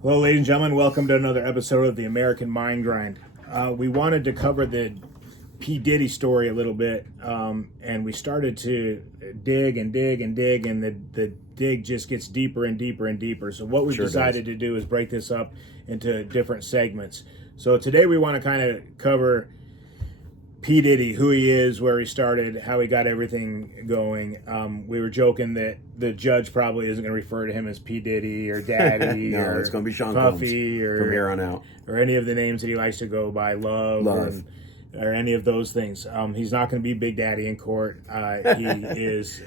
Hello, ladies and gentlemen. Welcome to another episode of the American Mind Grind. We wanted to cover the P Diddy story a little bit, and we started to dig, and the dig just gets deeper and deeper and deeper. So what we decided to do is break this up into different segments. So today we want to kind of cover P Diddy, who he is, where he started, how he got everything going. We were joking that the judge probably isn't going to refer to him as P Diddy or Daddy No, or it's going to be Sean Puffy Combs from here on out, or any of the names that he likes to go by, Love. Or any of those things. He's not going to be Big Daddy in court. He is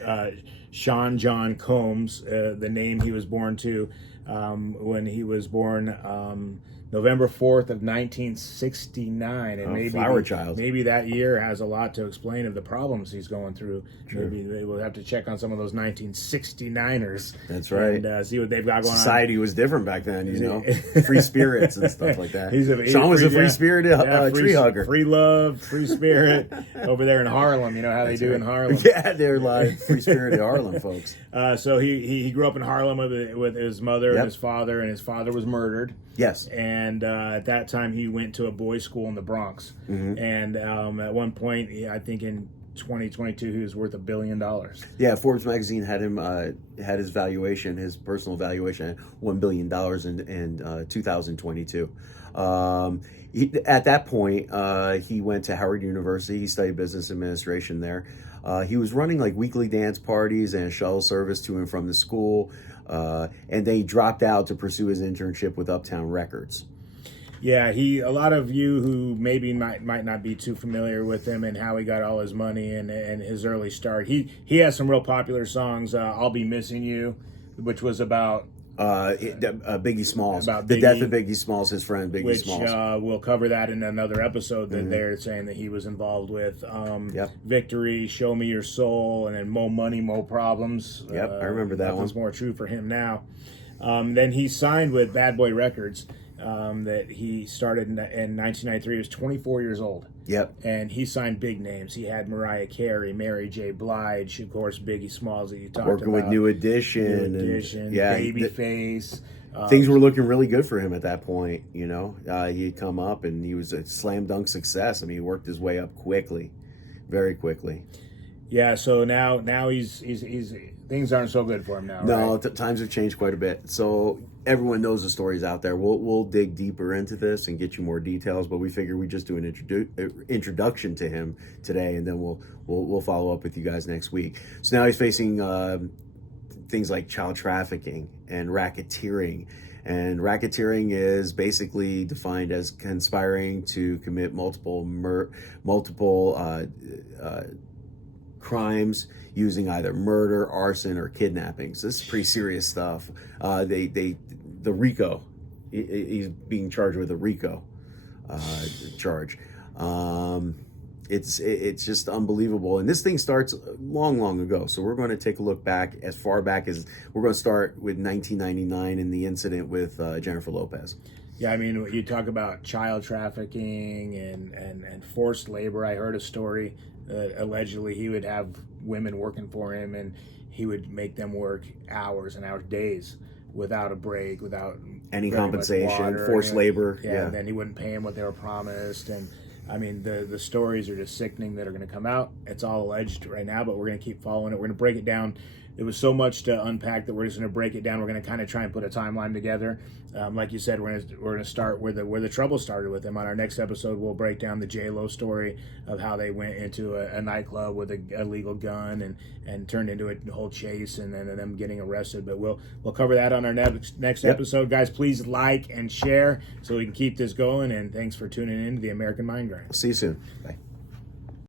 Sean John Combs, the name he was born to when he was born November 4th of 1969. And flower child. Maybe that year has a lot to explain of the problems he's going through. True. Maybe we'll have to check on some of those 1969ers. That's right. And see what they've got going on. Society was different back then, you know. Free spirits and stuff like that. Sean was a free-spirited tree hugger. Free love, free spirit over there in Harlem. You know how they do in Harlem. Yeah, they're like free-spirited Harlem folks. So he grew up in Harlem with his mother and his father, and his father was murdered. Yes. And at that time, he went to a boys' school in the Bronx. Mm-hmm. And at one point, I think in 2022, he was worth $1 billion. Yeah, Forbes magazine had him had his valuation, his personal valuation, at $1 billion in 2022. At that point, he went to Howard University. He studied business administration there. He was running like weekly dance parties and a shuttle service to and from the school. And then he dropped out to pursue his internship with Uptown Records. Yeah, a lot of you who maybe might not be too familiar with him and how he got all his money and his early start. He has some real popular songs. I'll Be Missing You, which was about Biggie Smalls. About the death of Biggie Smalls, his friend Biggie Smalls. Which we'll cover that in another episode that they're saying that he was involved with. Victory, Show Me Your Soul, and then Mo Money, Mo Problems. Yep, I remember that one. It's more true for him now. Then he signed with Bad Boy Records. That he started in 1993. He was 24 years old. Yep. And he signed big names. He had Mariah Carey, Mary J. Blige, of course, Biggie Smalls that you talked about. Working with New Edition. Babyface. Things were looking really good for him at that point, you know. He had come up and he was a slam dunk success. I mean, he worked his way up quickly, very quickly. Yeah, so now he's things aren't so good for him now. No, right? Times have changed quite a bit. So everyone knows the stories out there. We'll dig deeper into this and get you more details. But we figure we just do an introduction to him today, and then we'll follow up with you guys next week. So now he's facing things like child trafficking and racketeering. And racketeering is basically defined as conspiring to commit multiple crimes using either murder, arson, or kidnapping. So this is pretty serious stuff. The RICO, he's being charged with a RICO charge. It's just unbelievable. And this thing starts long ago. So we're going to take a look back as far back as we're going to start with 1999 and the incident with Jennifer Lopez. Yeah, I mean, you talk about child trafficking and forced labor. I heard a story that allegedly he would have women working for him and he would make them work hours and hours, days, without a break, without any compensation, water, forced labor. Yeah, and then he wouldn't pay them what they were promised. And I mean, the stories are just sickening that are going to come out. It's all alleged right now, but we're going to keep following it. We're going to break it down. There was so much to unpack that we're just going to break it down. We're going to kind of try and put a timeline together. Like you said, we're going to start where the trouble started with him. On our next episode, we'll break down the J-Lo story of how they went into a nightclub with a illegal gun and turned into a whole chase and then them getting arrested. But we'll cover that on our next episode. Guys, please like and share so we can keep this going. And thanks for tuning in to the American Mind Grind. See you soon. Bye.